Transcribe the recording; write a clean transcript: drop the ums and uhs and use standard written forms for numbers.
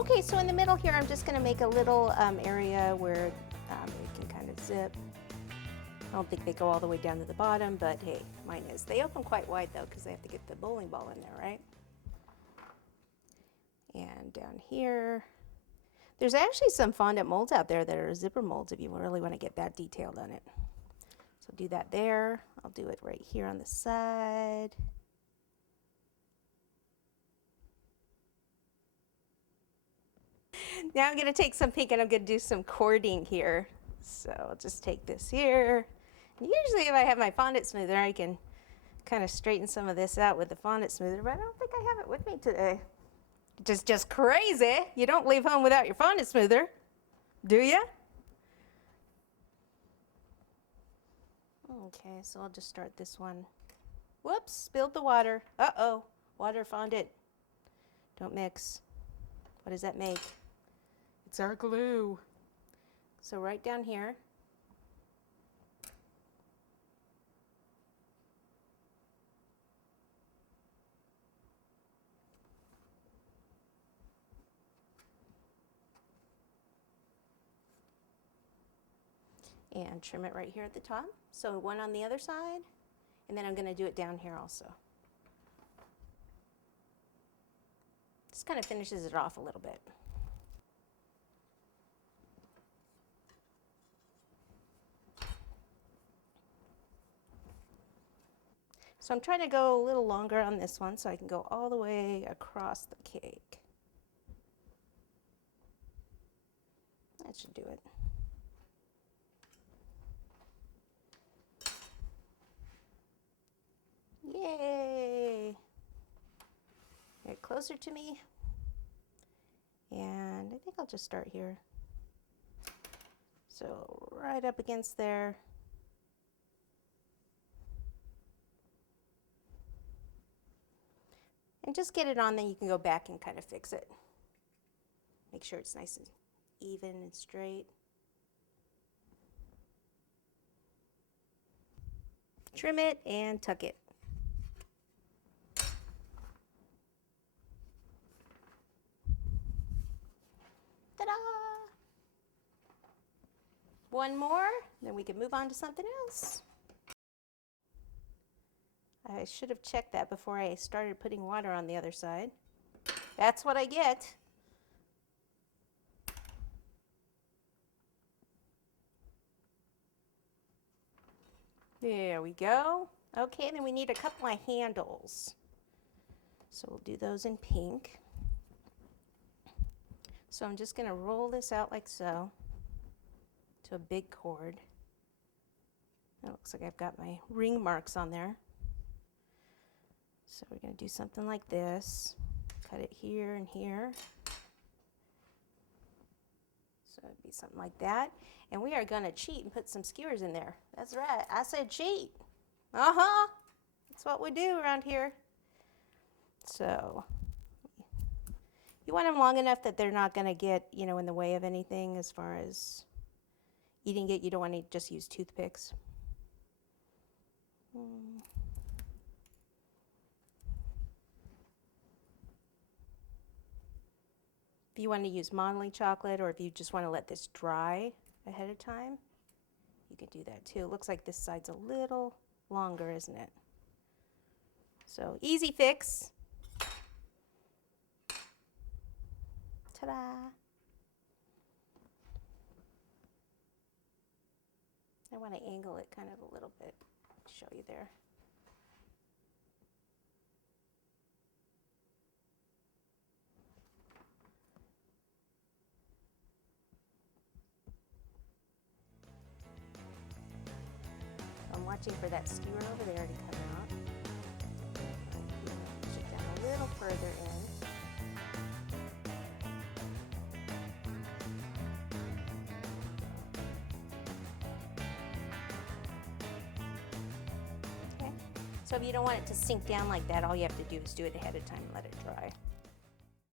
Okay, so in the middle here, I'm just going to make a little area where it can kind of zip. I don't think they go all the way down to the bottom, but hey, mine is. They open quite wide though, because they have to get the bowling ball in there, right? And down here, there's actually some fondant molds out there that are zipper molds if you really want to get that detailed on it. So do that there. I'll do it right here on the side. Now I'm going to take some pink and I'm going to do some cording here. So I'll just take this here. Usually if I have my fondant smoother, I can kind of straighten some of this out with the fondant smoother, but I don't think I have it with me today. Just crazy. You don't leave home without your fondant smoother, do you? Okay, so I'll just start this one. Whoops, spilled the water. Uh-oh, water fondant. Don't mix. What does that make? It's our glue. So right down here. And trim it right here at the top. So one on the other side, and then I'm going to do it down here also. Just kind of finishes it off a little bit. So I'm trying to go a little longer on this one so I can go all the way across the cake. That should do it. Yay! Get closer to me. And I think I'll just start here. So right up against there. And just get it on, then you can go back and kind of fix it. Make sure it's nice and even and straight. Trim it and tuck it. Ta-da! One more, then we can move on to something else. I should have checked that before I started putting water on the other side. That's what I get. There we go. Okay, then we need a couple of handles. So we'll do those in pink. So I'm just going to roll this out like so to a big cord. It looks like I've got my ring marks on there. So we're going to do something like this. Cut it here and here. So it'd be something like that. And we are going to cheat and put some skewers in there. That's right. I said cheat. Uh-huh. That's what we do around here. So you want them long enough that they're not going to get, you know, in the way of anything as far as eating it. You don't want to just use toothpicks. If you want to use modeling chocolate, or if you just want to let this dry ahead of time, you can do that too. It looks like this side's a little longer, isn't it? So easy fix. Ta-da! I want to angle it kind of a little bit to show you there. I'm watching for that skewer over there to come out. Push it down a little further in. Okay. So if you don't want it to sink down like that, all you have to do is do it ahead of time and let it dry.